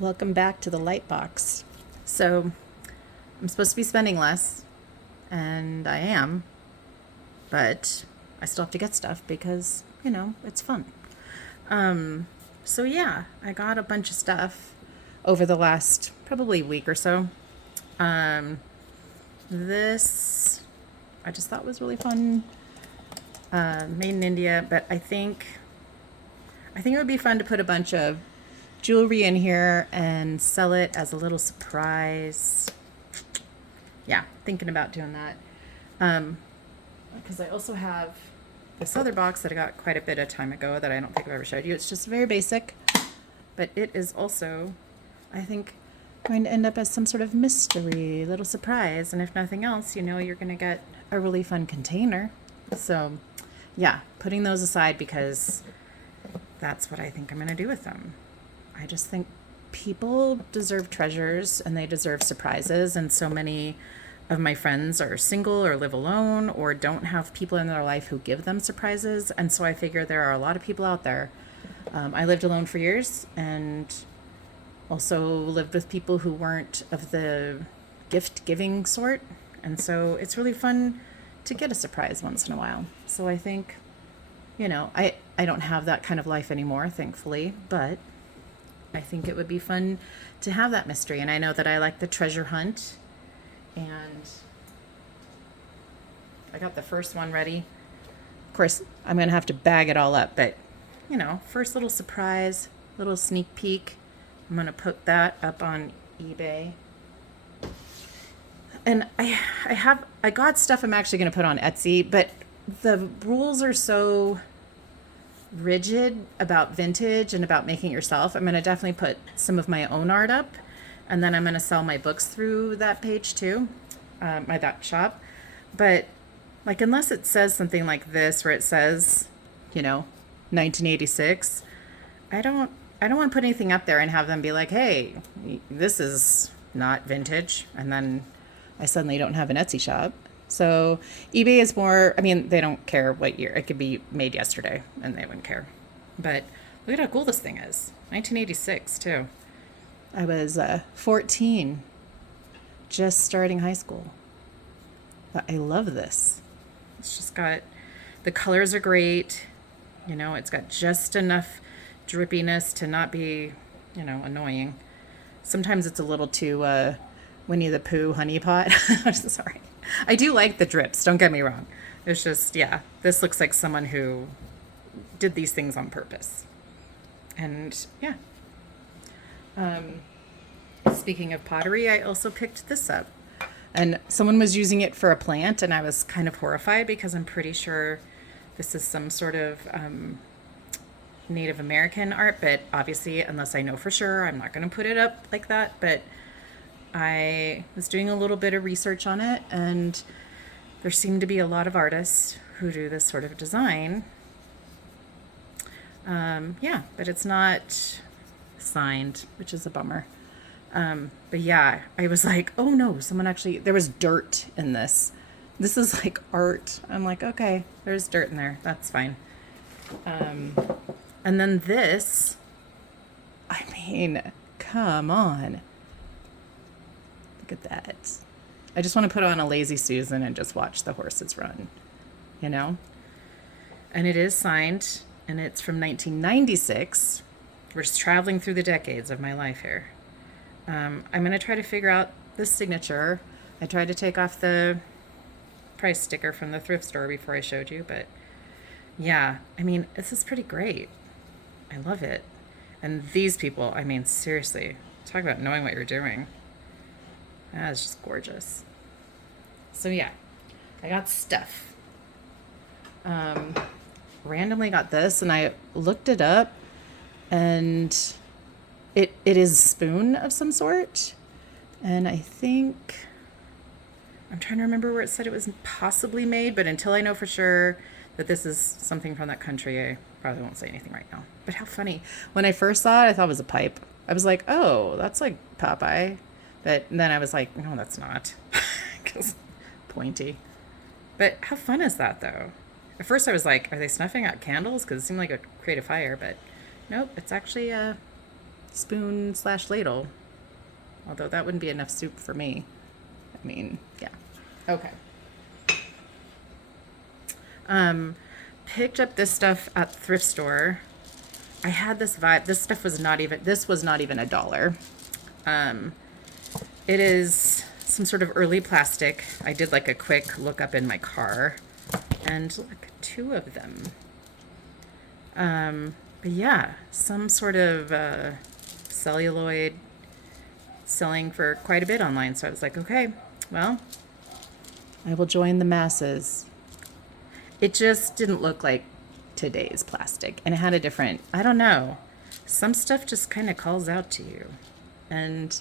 Welcome back to the light box. So, I'm supposed to be spending less, and I am, but I still have to get stuff because, it's fun. So yeah, I got a bunch of stuff over the last probably week or so. Um, this I just thought was really fun, made in India, but I think it would be fun to put a bunch of jewelry in here and sell it as a little surprise. Yeah, thinking about doing that. Because I also have this other box that I got quite a bit of time ago that I don't think I've ever showed you. It's just very basic, but it is also, I think, going to end up as some sort of mystery, little surprise. And if nothing else, you're going to get a really fun container. So, yeah, putting those aside because that's what I think I'm going to do with them. I just think people deserve treasures and they deserve surprises. And so many of my friends are single or live alone or don't have people in their life who give them surprises. And so I figure there are a lot of people out there. I lived alone for years and also lived with people who weren't of the gift giving sort. And so it's really fun to get a surprise once in a while. So I think, I don't have that kind of life anymore, thankfully, but I think it would be fun to have that mystery. And I know that I like the treasure hunt. And I got the first one ready. Of course, I'm going to have to bag it all up, but, first little surprise, little sneak peek. I'm going to put that up on eBay. And I got stuff I'm actually going to put on Etsy, but the rules are so rigid about vintage and about making it yourself. I'm going to definitely put some of my own art up, and then I'm going to sell my books through that page too, that shop. But like, unless it says something like this, where it says, 1986, I don't want to put anything up there and have them be like, hey, this is not vintage, and then I suddenly don't have an Etsy shop. So eBay is more, they don't care what year. It could be made yesterday and they wouldn't care. But look at how cool this thing is. 1986, too. I was 14, just starting high school. But I love this. It's just got, the colors are great. It's got just enough drippiness to not be, annoying. Sometimes it's a little too Winnie the Pooh honey pot. Sorry. I do like the drips, don't get me wrong. It's just, yeah, this looks like someone who did these things on purpose. And yeah. Speaking of pottery, I also picked this up. And someone was using it for a plant, and I was kind of horrified because I'm pretty sure this is some sort of Native American art, but obviously, unless I know for sure, I'm not going to put it up like that. But I was doing a little bit of research on it, and there seem to be a lot of artists who do this sort of design. Yeah, but it's not signed, which is a bummer. But yeah, I was like, oh no, there was dirt in this. This is like art. I'm like, okay, there's dirt in there. That's fine. And then this, come on. Look at that. I just want to put on a lazy Susan and just watch the horses run, And it is signed, and it's from 1996. We're just traveling through the decades of my life here. I'm going to try to figure out this signature. I tried to take off the price sticker from the thrift store before I showed you, but yeah, this is pretty great. I love it. And these people, seriously, talk about knowing what you're doing. That's just gorgeous. So yeah, I got stuff. Randomly got this, and I looked it up, and it is a spoon of some sort. And I think, I'm trying to remember where it said it was possibly made, but until I know for sure that this is something from that country, I probably won't say anything right now. But how funny. When I first saw it, I thought it was a pipe. I was like, oh, that's like Popeye. But then I was like, no, that's not. Because pointy. But how fun is that, though? At first I was like, are they snuffing out candles? Because it seemed like a create a fire. But nope, it's actually spoon slash ladle. Although that wouldn't be enough soup for me. I mean, yeah. Okay. Picked up this stuff at the thrift store. I had this vibe. This stuff was not even, this was not even $1. It is some sort of early plastic. I did like a quick look up in my car, and look, 2 of them. But yeah, some sort of celluloid, selling for quite a bit online. So I was like, okay, well, I will join the masses. It just didn't look like today's plastic, and it had a different, I don't know, some stuff just kind of calls out to you, and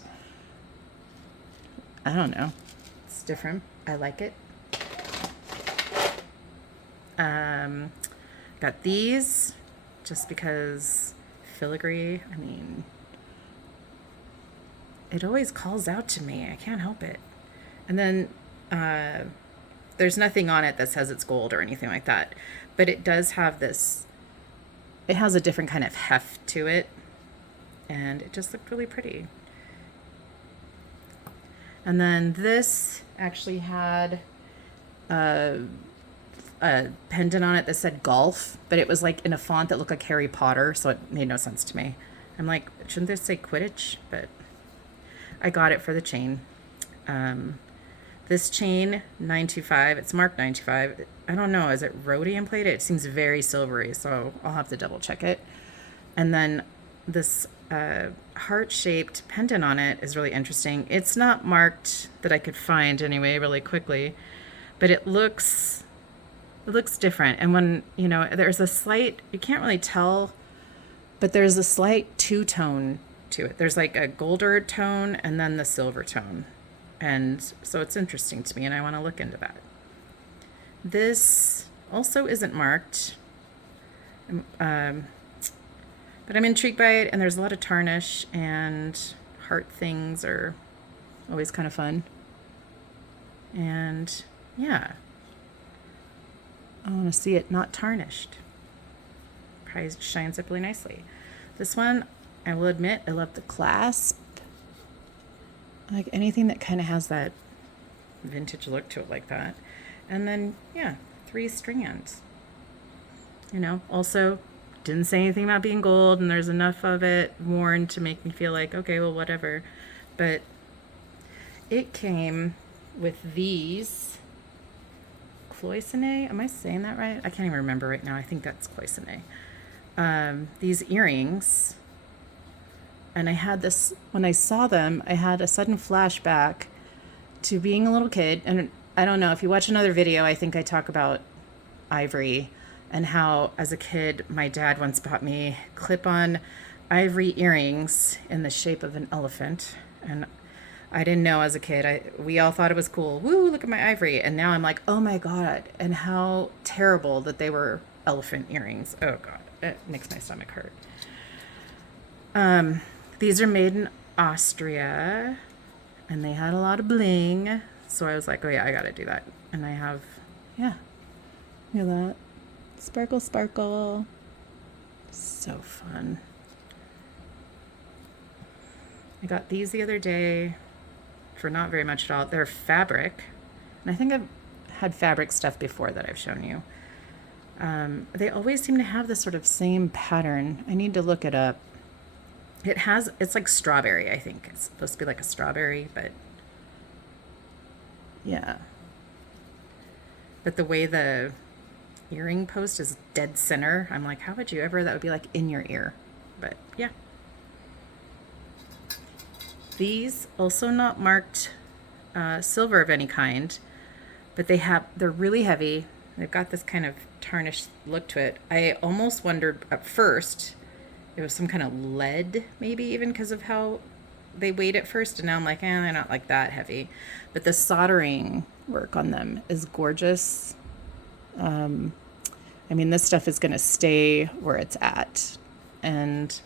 I don't know, it's different. I like it. Got these just because filigree, I mean, it always calls out to me. I can't help it. And then there's nothing on it that says it's gold or anything like that, but it does have this, it has a different kind of heft to it, and it just looked really pretty. And then this actually had a pendant on it that said golf, but it was like in a font that looked like Harry Potter, so it made no sense to me. I'm like, shouldn't this say Quidditch? But I got it for the chain. This chain, 925, it's marked 925. I don't know, is it rhodium plated? It seems very silvery, so I'll have to double check it. And then this heart-shaped pendant on it is really interesting. It's not marked that I could find anyway really quickly, but it looks different. And when, you know, there's a slight, you can't really tell, but there's a slight two-tone to it. There's like a golder tone and then the silver tone. And so it's interesting to me, and I want to look into that. This also isn't marked, but I'm intrigued by it, and there's a lot of tarnish, and heart things are always kind of fun. And yeah, I want to see it not tarnished. Probably shines up really nicely. This one, I will admit, I love the clasp. I like anything that kind of has that vintage look to it like that. And then, yeah, 3 strands. You know, also didn't say anything about being gold, and there's enough of it worn to make me feel like, okay, well, whatever. But it came with these cloisonne. Am I saying that right? I can't even remember right now. I think that's cloisonne. These earrings. And I had this, when I saw them, I had a sudden flashback to being a little kid. And I don't know, if you watch another video, I think I talk about ivory and how, as a kid, my dad once bought me clip-on ivory earrings in the shape of an elephant. And I didn't know as a kid. We all thought it was cool. Woo, look at my ivory. And now I'm like, oh my God. And how terrible that they were elephant earrings. Oh God, it makes my stomach hurt. These are made in Austria, and they had a lot of bling. So I was like, oh yeah, I gotta do that. And I have, yeah, look at that. Sparkle, sparkle. So fun. I got these the other day for not very much at all. They're fabric. And I think I've had fabric stuff before that I've shown you. They always seem to have this sort of same pattern. I need to look it up. It's like strawberry, I think. It's supposed to be like a strawberry, but yeah. But the way the earring post is dead center, I'm like, how would you ever, that would be like in your ear. But yeah. These also not marked silver of any kind, but they're really heavy. They've got this kind of tarnished look to it. I almost wondered at first it was some kind of lead, maybe even because of how they weighed at first. And now I'm like, they're not like that heavy. But the soldering work on them is gorgeous. I mean, this stuff is going to stay where it's at. And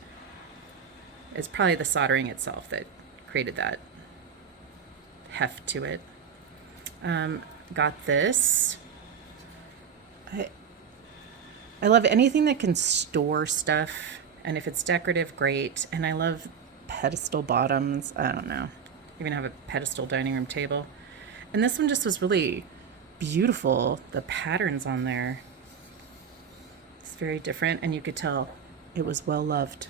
it's probably the soldering itself that created that heft to it. Got this. I love anything that can store stuff. And if it's decorative, great. And I love pedestal bottoms. I don't know. Even have a pedestal dining room table. And this one just was really beautiful. The patterns on there. It's very different, and you could tell it was well loved.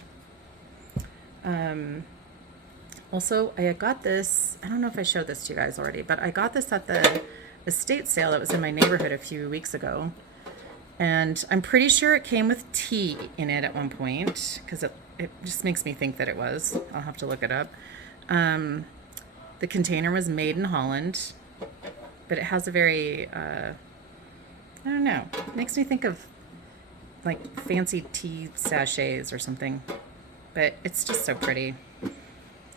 Also, I got this, I don't know if I showed this to you guys already, but I got this at the estate sale that was in my neighborhood a few weeks ago. And I'm pretty sure it came with tea in it at one point, because it just makes me think that it was. I'll have to look it up. The container was made in Holland, but it has a very, I don't know, it makes me think of like fancy tea sachets or something. But it's just so pretty.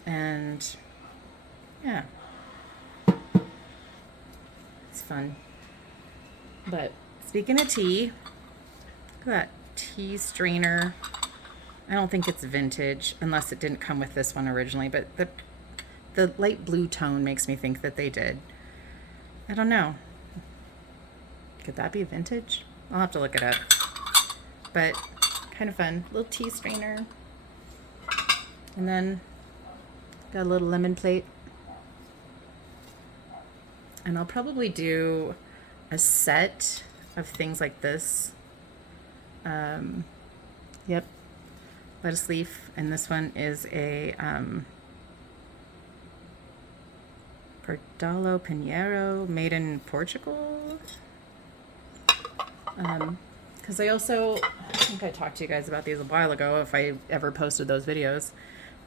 And yeah, it's fun. But speaking of tea, look at that tea strainer. I don't think it's vintage unless it didn't come with this one originally, but the light blue tone makes me think that they did. I don't know. Could that be vintage? I'll have to look it up. But kind of fun. Little tea strainer. And then got a little lemon plate. And I'll probably do a set of things like this. Yep. Lettuce leaf. And this one is a Pardalo Pinheiro, made in Portugal. Because I think I talked to you guys about these a while ago, if I ever posted those videos.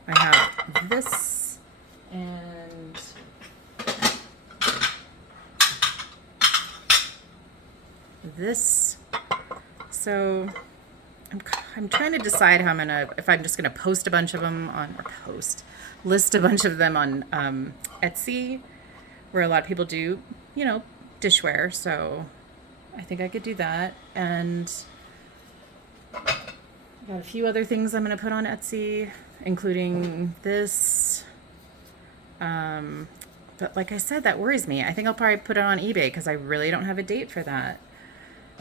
I have this and this. So I'm trying to decide how if I'm just gonna post a bunch of them list a bunch of them on Etsy, where a lot of people do, dishware. So I think I could do that. And I got a few other things I'm going to put on Etsy, including this. But like I said, that worries me. I think I'll probably put it on eBay because I really don't have a date for that.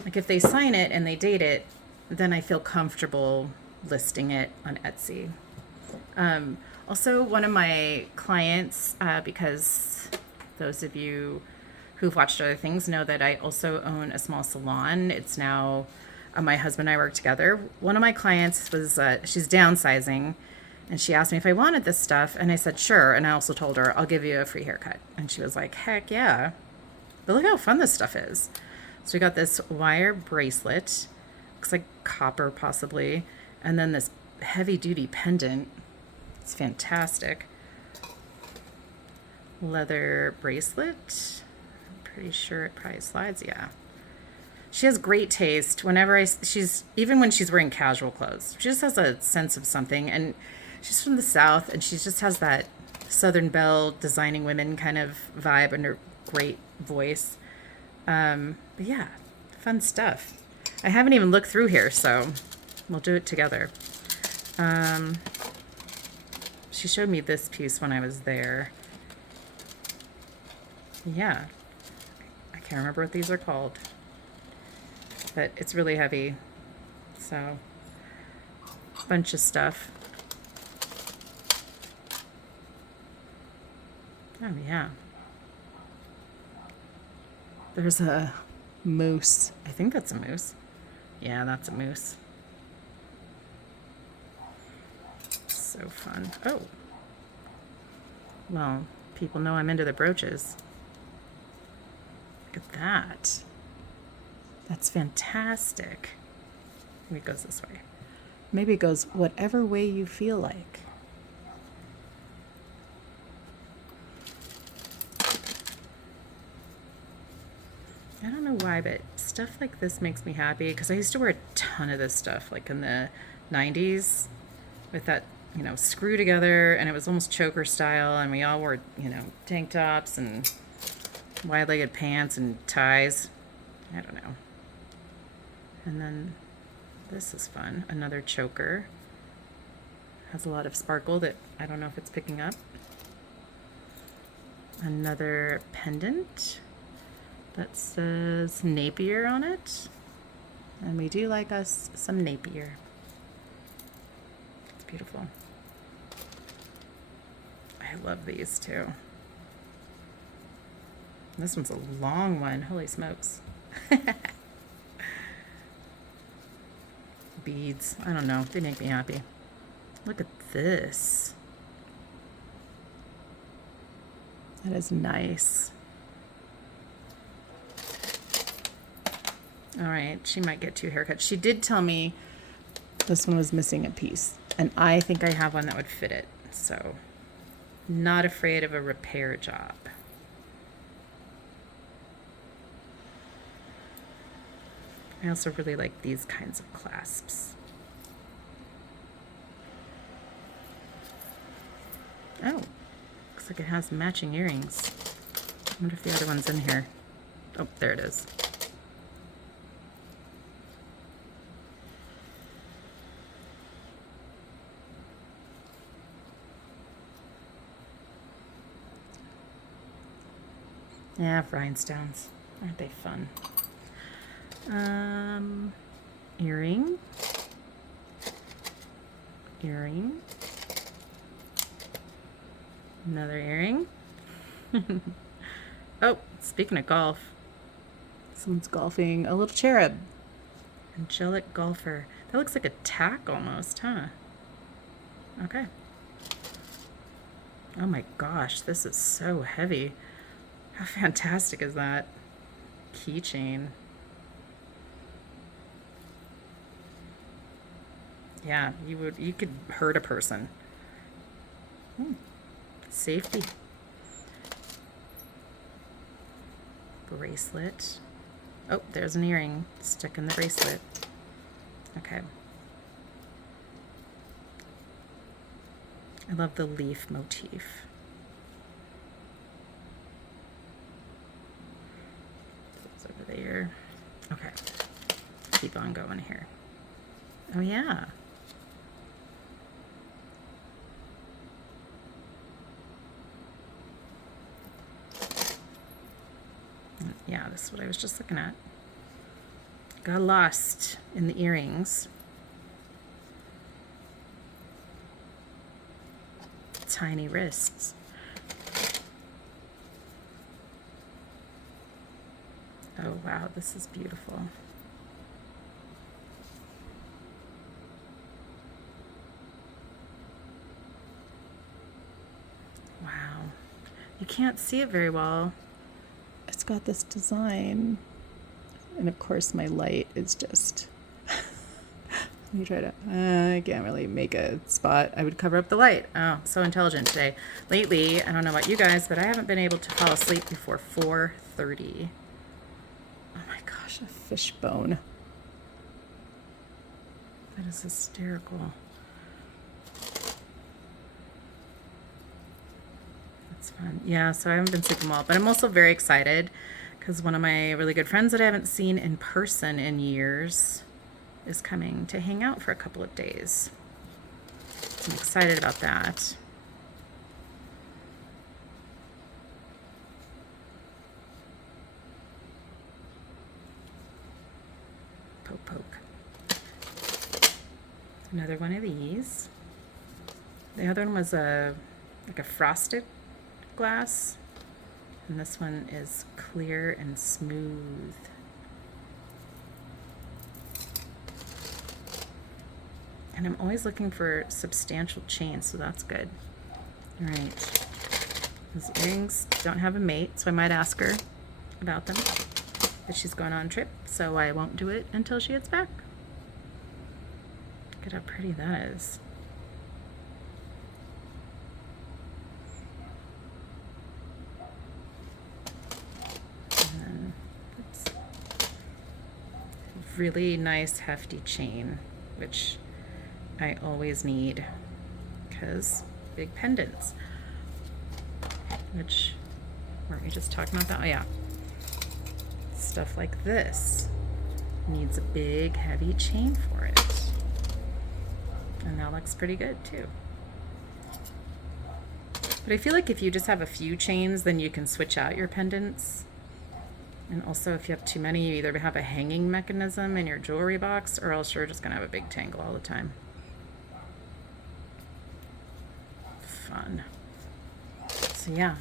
Like if they sign it and they date it, then I feel comfortable listing it on Etsy. Also, one of my clients, because those of you who've watched other things know that I also own a small salon. It's now my husband and I work together. One of my clients was, she's downsizing, and she asked me if I wanted this stuff, and I said, sure. And I also told her, I'll give you a free haircut. And she was like, heck yeah. But look how fun this stuff is. So we got this wire bracelet. Looks like copper possibly. And then this heavy duty pendant. It's fantastic. Leather bracelet. Pretty sure it probably slides. Yeah, she has great taste. Even when she's wearing casual clothes, she just has a sense of something. And she's from the South, and she just has that Southern belle, designing women kind of vibe, and her great voice. But yeah, fun stuff. I haven't even looked through here, so we'll do it together. She showed me this piece when I was there. Yeah. I can't remember what these are called, but it's really heavy. So, bunch of stuff. Oh yeah. There's a moose. I think that's a moose. Yeah, that's a moose. So fun. Oh. Well, people know I'm into the brooches. Look at that. That's fantastic. Maybe it goes this way. Maybe it goes whatever way you feel like. I don't know why, but stuff like this makes me happy, because I used to wear a ton of this stuff, like in the 90s, with that, screw together, and it was almost choker style, and we all wore, tank tops and wide-legged pants and ties. I don't know. And then this is fun. Another choker. Has a lot of sparkle that I don't know if it's picking up. Another pendant that says Napier on it. And we do like us some Napier. It's beautiful. I love these too. This one's a long one. Holy smokes. Beads. I don't know. They make me happy. Look at this. That is nice. All right. She might get 2 haircuts. She did tell me this one was missing a piece, and I think I have one that would fit it. So, not afraid of a repair job. I also really like these kinds of clasps. Oh, looks like it has matching earrings. I wonder if the other one's in here. Oh, there it is. Yeah, rhinestones. Aren't they fun? Earring. Earring. Another earring. Oh, speaking of golf, someone's golfing. A little cherub. Angelic golfer. That looks like a tack almost, huh? Okay. Oh my gosh, this is so heavy. How fantastic is that? Keychain. Yeah, you could hurt a person. Safety. Bracelet. Oh, there's an earring stuck in the bracelet. Okay. I love the leaf motif. It's over there. Okay. Keep on going here. Oh yeah. Yeah, this is what I was just looking at. Got lost in the earrings. Tiny wrists. Oh wow, this is beautiful. Wow. You can't see it very well. It's got this design, and of course my light is just let me try to I can't really make a spot. I would cover up the light. Oh, so intelligent today. Lately, I don't know about you guys, but I haven't been able to fall asleep before 4:30. Oh my gosh, a fish bone. That is hysterical. That's fun. Yeah, so I haven't been sleeping well, but I'm also very excited because one of my really good friends that I haven't seen in person in years is coming to hang out for a couple of days. So I'm excited about that. Poke, poke. Another one of these. The other one was like a frosted glass, and this one is clear and smooth. And I'm always looking for substantial chains, so that's good. All right. These earrings don't have a mate, so I might ask her about them. But she's going on a trip, so I won't do it until she gets back. Look at how pretty that is. And it's a really nice hefty chain, which I always need because big pendants. Which, weren't we just talking about that? Oh yeah. Stuff like this needs a big heavy chain for it. And that looks pretty good too. But I feel like if you just have a few chains, then you can switch out your pendants. And also if you have too many, you either have a hanging mechanism in your jewelry box or else you're just gonna have a big tangle all the time. Fun. So yeah,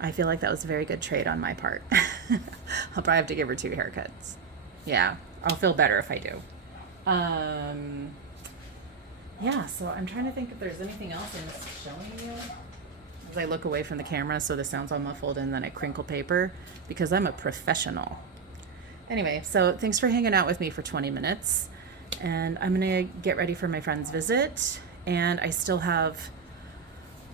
I feel like that was a very good trade on my part. I'll probably have to give her 2 haircuts. Yeah, I'll feel better if I do. Yeah, so I'm trying to think if there's anything else I'm showing you. As I look away from the camera so the sound's all muffled, and then I crinkle paper because I'm a professional. Anyway, so thanks for hanging out with me for 20 minutes. And I'm going to get ready for my friend's visit. And I still have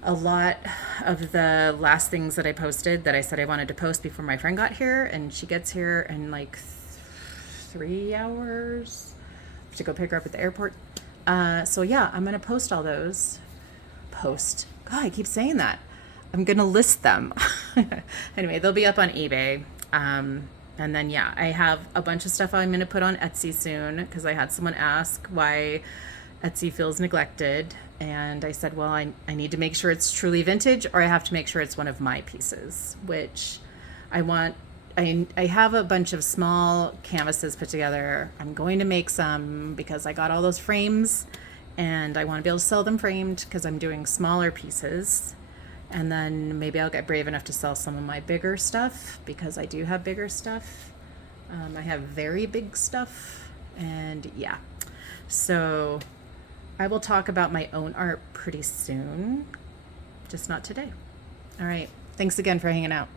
a lot of the last things that I posted that I said I wanted to post before my friend got here. And she gets here in like 3 hours. I have to go pick her up at the airport. So yeah, I'm going to post all those. God, I keep saying that. I'm going to list them. Anyway, they'll be up on eBay. And then, yeah, I have a bunch of stuff I'm going to put on Etsy soon because I had someone ask why Etsy feels neglected. And I said, well, I need to make sure it's truly vintage, or I have to make sure it's one of my pieces, which I want. I have a bunch of small canvases put together. I'm going to make some because I got all those frames and I want to be able to sell them framed because I'm doing smaller pieces. And then maybe I'll get brave enough to sell some of my bigger stuff because I do have bigger stuff. I have very big stuff. And yeah, so I will talk about my own art pretty soon, just not today. All right. Thanks again for hanging out.